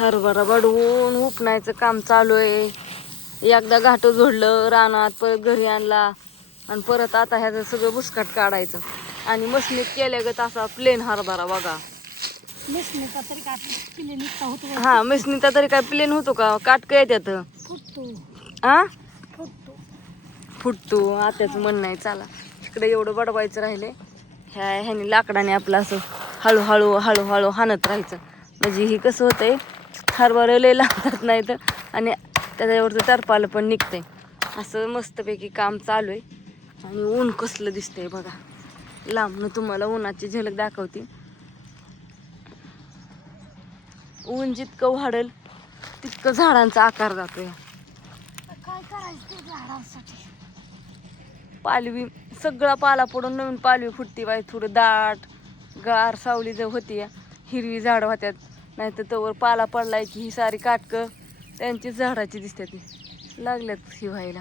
हरभरा बडवून उपणायचं काम चालू आहे. एकदा घाट जोडलं रानात, परत घरी आणला आणि परत आता ह्याचं सगळं बुसकाट काढायचं आणि मशनीत केल्यागत असा प्लेन हरभरा बघा. हा मशनीचा तरी काय प्लेन होतो का? काटक येत्यात. हा फुटतो आत्याचं म्हणणं आहे. चला इकडे एवढं बडवायचं राहिले. ह्याने लाकडाने आपलं असं हळूहळू हळूहळू हाणत राहायचं. म्हणजे ही कसं होतंय, हरभरा लय लागतात नाही तर आणि त्याच्यावरचं टरपालं पण निघतंय. असं मस्तपैकी काम चालू आहे. आणि ऊन कसलं दिसतंय बघा. लांबनं तुम्हाला उन्हाची झलक दाखवते. ऊन जितकं वाढेल तितकं झाडांचा आकार जातोय. काय करायचं झाडांसाठी? पालवी सगळा पाला पडून नवीन पालवी फुटती बाई. थोडं दाट गार सावली जर होती, हिरवी झाडं होत्यात. नाही तर तवर पाला पडलाय की ही सारी काटकं त्यांचीच झाडाची दिसते. ती लागल्यात ही व्हायला.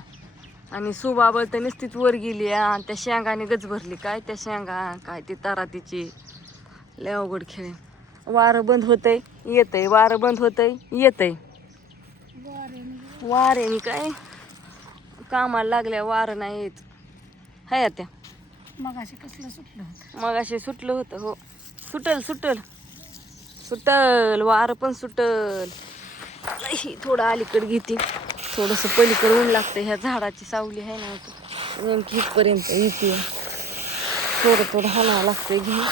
आणि सुबाबळ तर नुसतीच वर गेली आणि त्या शेंगाने गच भरली. काय त्या शेंगा, काय ती तारातीची, लय अवघड खेळ. वारं बंद होतंय येतंय, वारं बंद होतंय येतंय. वाऱ्याने काय कामाला लागल्या वारं नाही येत. हाय त्या मगाशी कसलं सुटलं होतं, मगाशी सुटलं होतं. हो सुटल सुटल सुटल, वारं पण सुटल. थोडं अलीकडे घेते, थोडंसं पलीकडे ऊन लागतं. ह्या झाडाची सावली आहे ना नेमकी इथपर्यंत येते. थोडं थोडं हाणावं लागतंय घेऊन.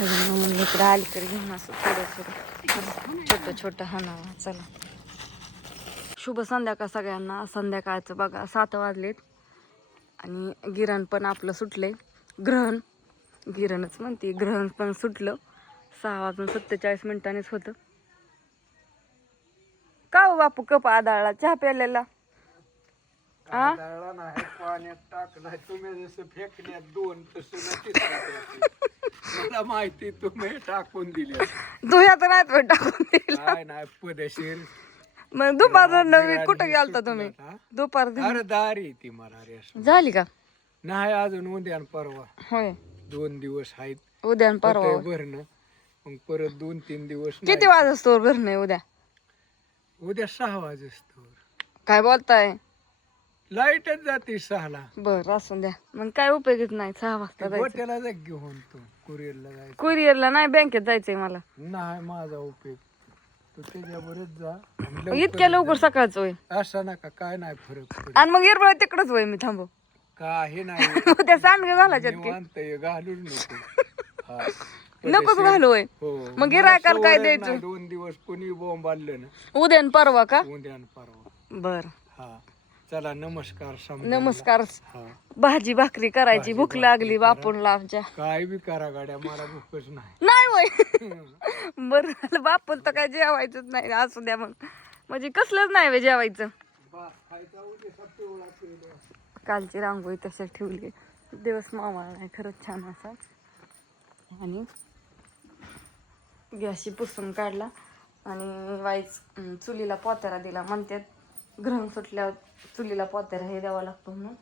म्हणलं इकडं अलीकडे घेऊन असं थोडं थोडं छोटं छोटं हाणावं. चला शुभ संध्याकाळ सगळ्यांना. संध्याकाळचं बघा 7 वाजलेत आणि गिरण पण आपलं सुटलंय. गिरणच म्हणते, ग्रहण पण सुटलं. 6:47 होतं. का हो बापू कप आदळला चहा प्यायलेला? नाही पाण्यात टाकलाय तुम्ही, जसं फेकण्यात 2 तसं मला माहिती तुम्ही टाकून दिले. तुझ्या तर नाही टाकून दिला. काय नाही पदेशीर. मग दुपार कुठं गेलता तुम्ही? दुपार अरे दारी ती मला रेस झाली का? नाही अजून, उद्या आणि परवा. होय 2 दिवस आहेत. उद्या आणि परवा भरणं, मग परत 2-3 दिवस. किती वाजता भरणं उद्या? उद्या 6 वाजता. काय बोलताय? लाईटच जाते 6ला. बर असून द्या. मग काय उपयोगच नाही 6 वाजता जायचं. त्याला घेऊन तू कुरिअरला जायचं. कुरिअरला नाही, बँकेत जायचंय मला. नाही माझा उपयोग, तू त्याच्यावरच जा. इतक्या लवकर सकाळचं होय? असं नका, काय नाही फरक पडत. आणि मग येरबळ तिकडच होय मी थांबू? काही नाही. उद्या सांडग घालायच्यात की? निवांत घालून नको. हा. नकोच घालू होय? हो. मग गिरायकाला काय द्यायचं? 2 दिवस कोणी बॉम्ब आणलं ना. उद्या आणि परवा का? उद्या आणि परवा. बर हा चला नमस्कार. नमस्कार. हा भाजी भाकरी करायची, भूक लागली बापूनला आमच्या. काय बी करा गाड्या, मला भूकच नाही. नाही होय? बरं झालं, बापून तर काय जेवायचंच नाही. असू द्या मग, म्हणजे कसलंच नाही वे जेवायचं. कालची रांगोळी तशाच ठेवली. दिवस मावळला नाही खरंच छान असा. आणि गॅसची पुसून काढला आणि वाईच चुलीला पोत्यारा दिला. म्हणतात ग्रहण सुटल्यावर चुलीला पोत्यारा हे द्यावा लागतो म्हणून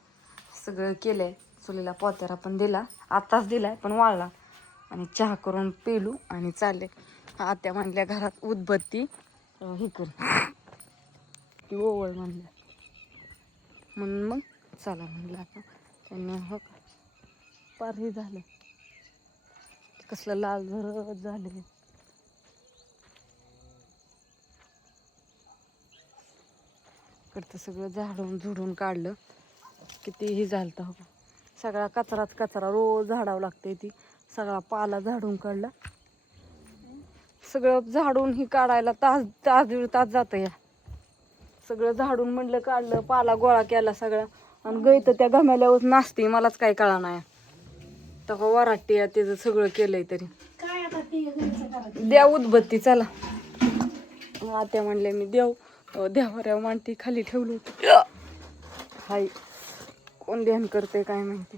सगळं केलंय. चुलीला पोत्यारा पण दिला, आत्ताच दिलाय पण वाळला. आणि चहा करून पिलू आणि चालले. आत्या म्हणल्या घरात उदबत्ती हे कर ती ओवळ म्हणल्या, म्हणून मग चला म्हणलं आता. त्यांनी हो का पारही झालं, कसलं लाल झरत झाले. इकडचं सगळं झाडून झुडून काढलं. कितीही झालं हो, सगळा कचराच कचरा रोज झाडावं लागते. ती सगळा पाला झाडून काढला. सगळं झाडून ही काढायला तास 1.5 तास जातं. या सगळं झाडून म्हणलं काढलं, पाला गोळा केला सगळा. आणि गई तर त्या गम्याल्यावर नाचते, मलाच काय कळा नाही. तर वराटी त्याचं सगळं केलंय तरी द्या उदबत्ती. चला आत्या म्हणले मी देवाऱ्यावर मांडती खाली ठेवली होती. हाय कोण ध्यान करते काय माहिती.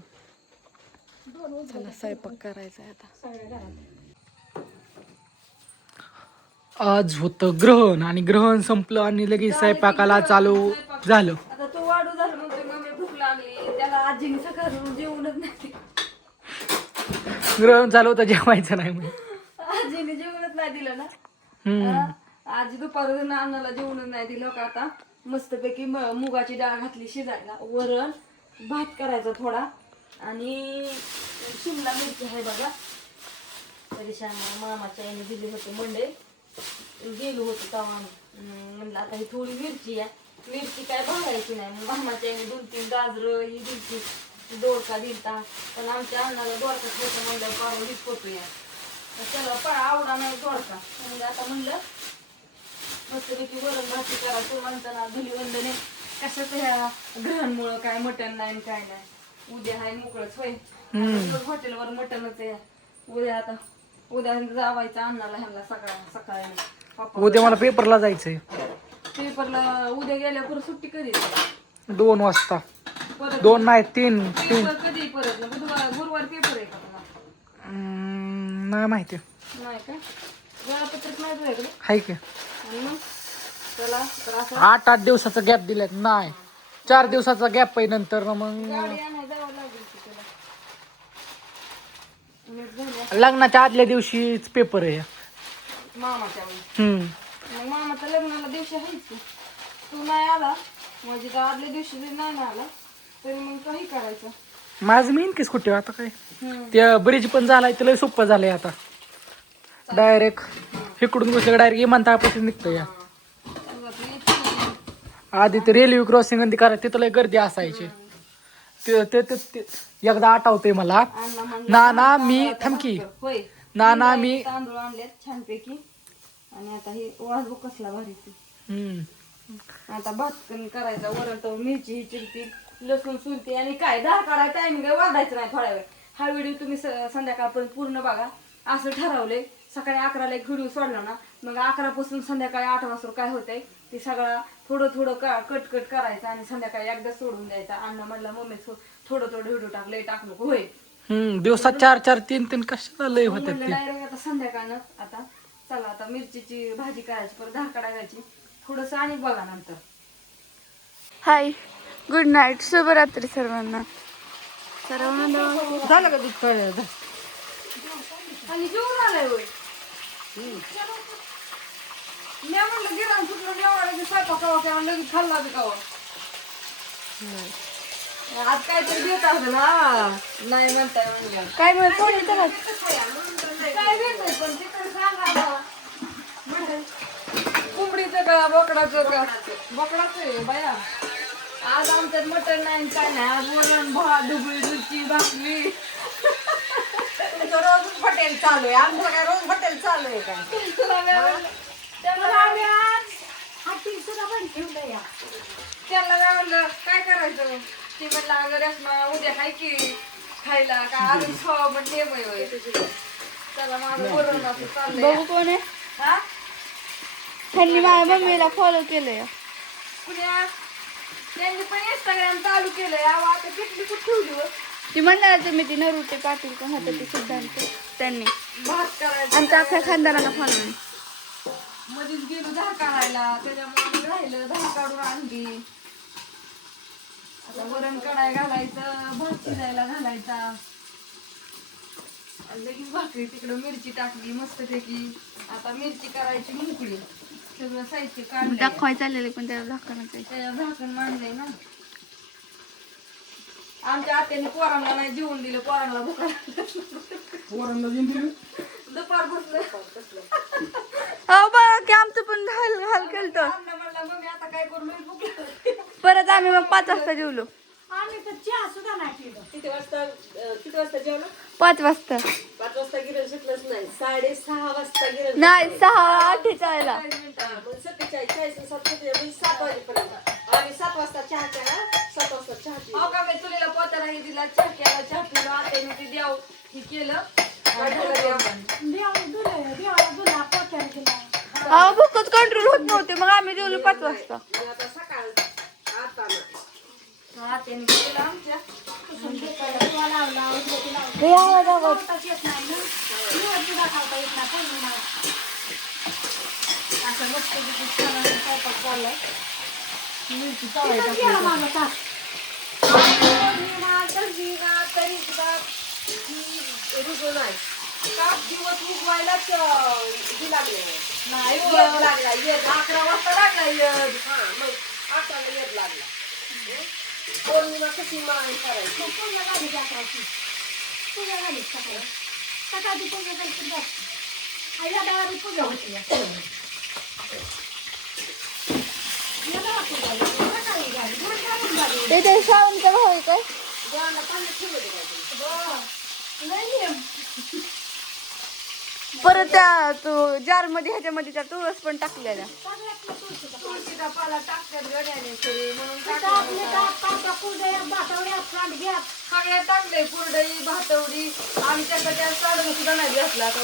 चला स्वयंपाक करायचा आता. आज होतं ग्रहण आणि ग्रहण संपलं आणि लगेच स्वयंपाकाला चालू झालं. आता तो वाढू झालं म्हणतोय मम्मी भूक लागली. त्याला आजीने सकाळून जेवणच नाही. ग्रहण झालं होतं जेवायचं नाही म्हणून आजीने जेवणच नाही दिलं ना. आज दुपारून अन्नाला जेवणच नाही दिलं का आता मस्तपैकी मुगाची डाळ घातली शिजायला, वरण भात करायचा थोडा आणि शिमला मिरची आहे बघा. तरी मामाच्या आईने दिली होती मंडे, गेलो होतो तेव्हा म्हणलं आता ही थोडी मिरची आहे, मिरची काय भागायची नाही. मग मामाच्या आईने 2-3 गाजरं ही दिलती, दोडका दिलता. पण आमच्या अन्नाला दोडका खायचं म्हणलं पाव लीक होतो या, त्याला आवडा नाही दोडका. म्हणजे आता म्हणलं मस्तपैकी वरण भाजी करायचं. म्हणताना धुलीवंदने कशाचं ह्या ग्रहांमुळं काय मटण नाही काय नाही. उद्या हाय मोकळच होय, हॉटेलवर मटणच आहे उद्या. आता उद्या जावायचं अन्नाला ह्यांना सकाळी. उद्या मला पेपरला जायचंय. पेपरला उद्या गेल्या परत सुट्टी कधी 2 वाजता. परत 2 नाही 3. पेपर कधी परत गुरुवार पेपर आहे का तुला? नाही माहिती. नाही का वेळापत्रक नाही तुझ्याकडे हाय की. आणि मग चला तर असं 8 दिवसाचा गॅप दिलाय. नाही 4 दिवसाचा गॅप आहे नंतर मग गाडी आणायला जावं लागेल की तुला. नीट झालं लग्नाच्या आदल्या दिवशीच पेपर आहे. मामाच्या वेळी. मग मामाच्या लग्नाला दिवशी आहेच की. तू नाही आला म्हणजे तर आदल्या दिवशी जरी नाही ना आला तरी मग काही करायचं. माझं मी की स्कूटी आता काय त्या ब्रिज पण झालाय, त्याला सोपं झालंय आता. डायरेक्ट इकडून घुसलं डायरेक्ट विमानतळापासून निघतं या. आधी ते रेल्वे क्रॉसिंग आणि करा तिथं लय गर्दी असायची. एकदा आठवतंय मला. ना मी थमकी होय ना मी तांदूळ आणलेत छानपैकी आणि आता हे वाजू कसला भारी ते. आता भात करायचा, वरण तर मिरची ही चिरती, लसूण सुलती आणि काय दहा काढायचा टायमिंग वाढायचं नाही थोड्या वेळ. हा व्हिडिओ तुम्ही संध्याकाळपर्यंत पूर्ण बघा. असं ठरवलंय सकाळी 11ला एक व्हिडिओ सोडला ना, मग 11 पासून संध्याकाळी 8 वाजता काय होतंय ते सगळा थोडं थोडं कट करायचं आणि संध्याकाळी एकदा सोडून द्यायचा. अण्णा म्हणला मम्मी थोडं व्हिडिओ टाकलंय टाक नको होय. दिवसात 4-4 3-3 कशाला लय होते ते. डायरेक्ट आता संध्याकाळनं आता चला आता मिरचीची भाजी करायची, परत दहा काढायची थोडस आणि बघा नंतर. हाय, गुड नाईट, शुभरात्री सर्वांना. झालं का दूध काढायचं आणि जेवण आलाय होय. मी म्हणलं गिराण सुटलं जेवणाला की स्वयंपाक कवा केला लगेच खाल्ला बी कवा. आज काहीतरी देत असं ना नाही म्हणताय म्हणलं काय म्हणत काय भेटतंय पण ते तर सांगा. कोंबडीचं का बोकडाचं का? बोकडाचं आहे बाया. आज आमच्यात मटण नाही काय नाही. आज वरण भात ढुबळी मिरची भाकरी. तुमचं रोज हॉटेल चालू आहे, आमचं काय रोज हॉटेल चालू आहे का? त्यांना काय म्हणलं काय करायचं ती म्हणलं अगं रेश्मा उद्या हाय की खायला का अजून खावा म्हणजे होय. चला माझं वरण असं चाललंय. बघू कोण आहे. हा त्यांनी माझ्या मम्मीला फॉलो केलंय. पुण्या त्यांनी पण इंस्टाग्राम चालू केलंय. आता किटली कुठे ठेवली वर ती म्हणणार तुम्ही ती नरुटे पाटील कोण होतं ते सिद्धांत त्यांनी भात करायचं आमच्या अख्ख्या खानदाराला फॉलो. मध्येच गेलो धार काढायला त्याच्यामुळे राहिलं धार काढून आणली. आता वरण कढाई घालायचं, भात शिजायला घालायचा, लगेच भाकरी तिकडं मिरची टाकली मस्तपैकी. आता मिरची करायची मोकळी. सगळं साहित्य काढलं, दाखवाय चाललेले पण त्याला झाकणाचं आहे. त्याला झाकण मांडलंय ना. आमच्या आत्याने पोरांना नाही जेवून दिलं, पोरांना भुका दुपार बसलं. हो बघा की आमचं पण हाल केलं. अण्णा म्हणला मम्मी आता काय करू लई भूक लागली. परत आम्ही मग 5 वाजता जेवलो. आम्ही तर चहा सुद्धा नाही पिलो. किती वाजता जेवलं? 5 वाजता 5 वाजता गिरण सुटलंच नाही. 6:30 वाजता गिरण नाही 6:48ला. 7 वाजेपर्यंत आम्ही 7 वाजता चहा केला, 7 वाजता चहा पिला. हो का मी तुला पोताराही दिला, चहा केला, चहा पिलो. आत्याने ते द्याव हे केलं. अहो भूकच कंट्रोल होत नव्हते मग आम्ही जेवलो 5 वाजता. आता सकाळ आता आत्याने केलं आमच्या. हे आवाज आवाज असं मस्त स्वयंपाक चाललाय. मिरची चालायची तरी रुजू नाही. का दिवस उगवायलाच हे लागले नाही येद लागला येद 11 वाजता लागला येद मग 11ला येद लागला पौर्णिमा कशी मान करायची पूजा झाली सकाळी सकाळची पूजा करते आईला डायरी पूजा होती ते श्रावणचा भाऊ आहे काय देवाला पाणी ठेवलं परत त्या तू जार मध्ये ह्याच्यामध्ये त्या तुळस पण टाकलेल्या तुळशीचा पाला टाकतात गड्याने तरी म्हणून सगळ्या टाकले कुरडई भातवडी आम्ही त्याच्या साडून सुद्धा नाही घेतला आता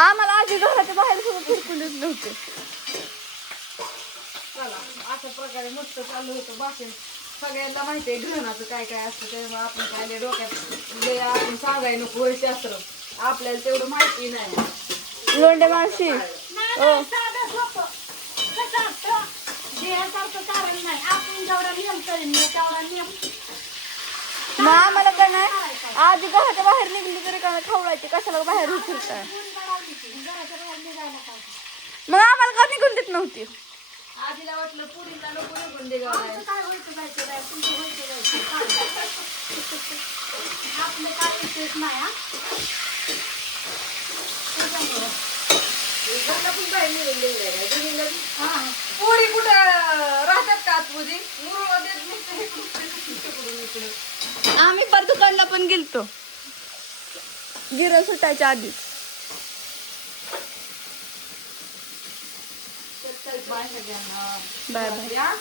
आम्हाला आधी घराच्या बाहेर सुद्धा फिरकुलीच नव्हते चला अशा प्रकारे मस्त चालू होतं बाकी सगळ्यांना माहिती आहे ग्रहणाचं काय काय असतं त्यामुळे आपण काय लय डोक्यात लय आपण सांगाय नको होय शास्त्र आपल्याला तेवढं माहिती नाही लोंढे मावशी मग आम्हाला काय नाही आधी घराच्या बाहेर निघली तरी काय खवळायची कशाला बाहेर फिरताय मग आम्हाला का निघून देत नव्हती आधीला वाटलं पुरीला नको निघून दे गावाला आपलं काय विशेष नाही पोरी कुठं राहतात का आतमध्ये मुरुळ देत आम्ही पर दुकानला पण गेलतो गिरं सुटायच्या आधीच बाय सगळ्यांना बाय बाय या